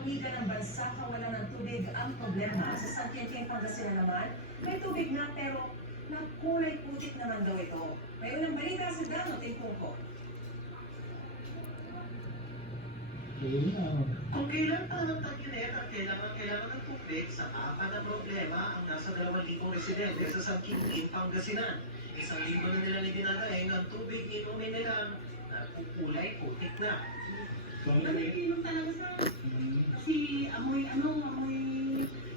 lalawigan ng bansa kawalan ng tubig ang problema. Sa San Quintin, Pangasinan naman, may tubig na pero kulay putik naman daw ito. May unang balita sa Dano, Tingkungko. Kung kailan pa ng tag-init at kailangan ng tubig sa apat na problema ang nasa 2,000 residente sa San Quintin, Pangasinan. 1,000 na nila dinadaig ang tubig inumin nila na kulay putik na. Nag-iinom talaga sa kasi amoy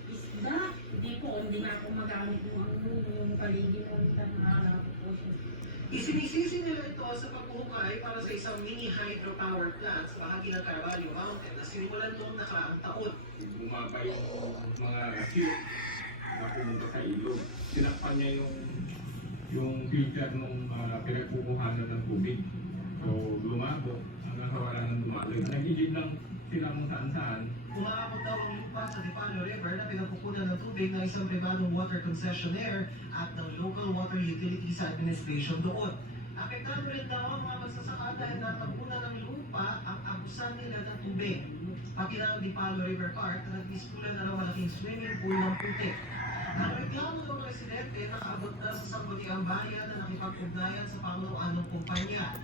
isda. Hindi na ako magamit yung paligid mo na po. Isinisisi nila ito sa pagbuhukay para sa isang mini hydropower plant sa bahagi ng Carvalho Mountain na sinimulan noong nakaraang taon. Bumaba yung mga cute na pumunta sa ilog. Sinakpan niya yung filter ng pinagkukuhanan ng tubig. So lumabo, hanggang wala nang lumaloy. Nagigid lang sila kung saan-saan. Umaabot daw ang lupa sa Dipalo River na pinagkukunan ng tubig ng isang pribadong water concessionaire at ng local water utilities administration doon. Apektado rin daw ang mga magsasaka dahil natabunan ng lupa ang abusan nila ng tubig. Pati na ang Dipalo River Park na nag-iskulan na ng malaking swimming pool ng putik. Ang reklamo ng mga residente nakaabot na sa sangguniang bayan na nakipag-ugnayan sa pangunuan ng kumpanya.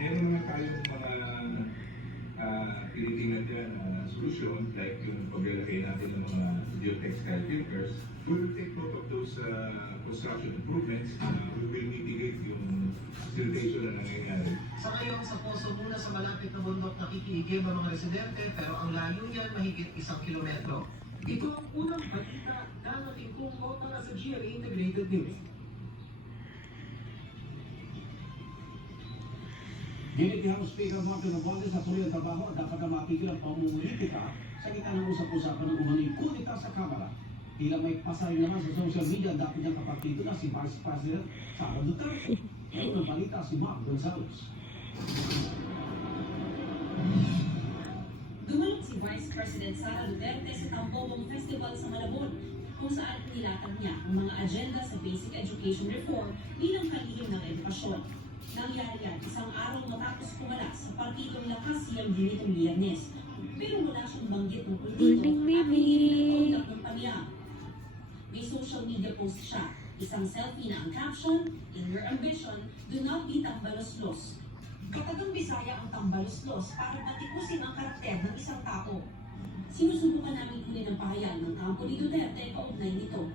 Meron naman tayong mga tinitingnan nila na solusyon like yung paglalagay natin ng mga geotextile filters. We will take note of those construction improvements. We will mitigate yung siltation na nangyayari. Sa ngayon, sa poso muna sa malapit na bundok nakikiigib ang mga residente pero ang layo niyan mahigit 1 kilometro. Ito ang unang balita na Tingkungko para sa GMA Integrated News. Dinitihang Speaker Martin Romualdez sa tuloy ang trabaho at dapat na mapigil ang pamumulitika sa gitna ng usap-usapan ng umaning kudita sa Kamara. Tila may pasarin naman sa social media ang dapat niyang kapartido na si Vice President Sara Duterte. Ngayon ang balita si Mark Gonzalez. Dumalog si Vice President Sara Duterte sa Tambobong Festival sa Malabon, kung saan nilatag niya ang mga agenda sa basic education reform bilang kalihim ng edukasyon. Nangyari yan isang araw matapos pumalas sa partidong Lakas siyang dinitong Biyernes. Pero wala siyang banggit ng politiko at hindi ng kumpanya. May social media post siya, isang selfie na ang caption, "In your ambition, do not be tambalos-los." Katagang Bisaya ang tambalos-los para matikusin ang karakter ng isang tao. Sinusubukan namin kunin ang pahayag ng kampo ni Duterte kaugnay nito.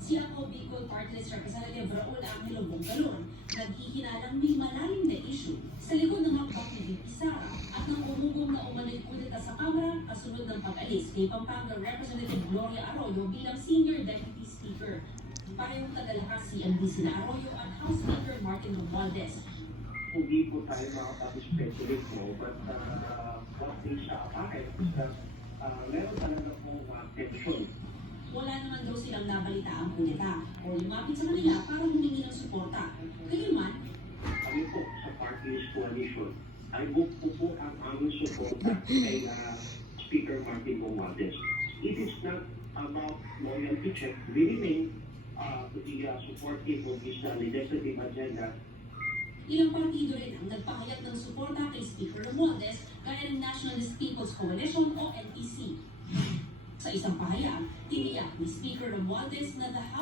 Si ako Bicol Party List Representative Raul Angelo Bonggalon naghihinalang may malalim na issue sa likod ng hakbang ni VP Sara at ng umugong na umano'y kudeta sa Kamara kasunod ng pag-alis kay Pampanga Representative Gloria Arroyo bilang Senior Deputy Speaker. Parehong tagalakas si MD na Arroyo at House Speaker Martin Romualdez. Hindi po tayo makapag-speculate mo, but what they siya akin, meron talaga po tension. Wala naman daw silang nabalita ang kudeta o lumapit sa kanila para humingi ng suporta. Gayunman, Kami po sa Party List Coalition, ay book po ang aming suporta kay Speaker Martin Romualdez. It is not about loyalty check. We remain to be supportive of this legislative agenda. ilang partido rin ang nagpahayag ng suporta kay Speaker Romualdez gaya ng Nationalist People's Coalition o NPC. Sa isang pahayag, tiniyak ni Speaker Romualdez na the House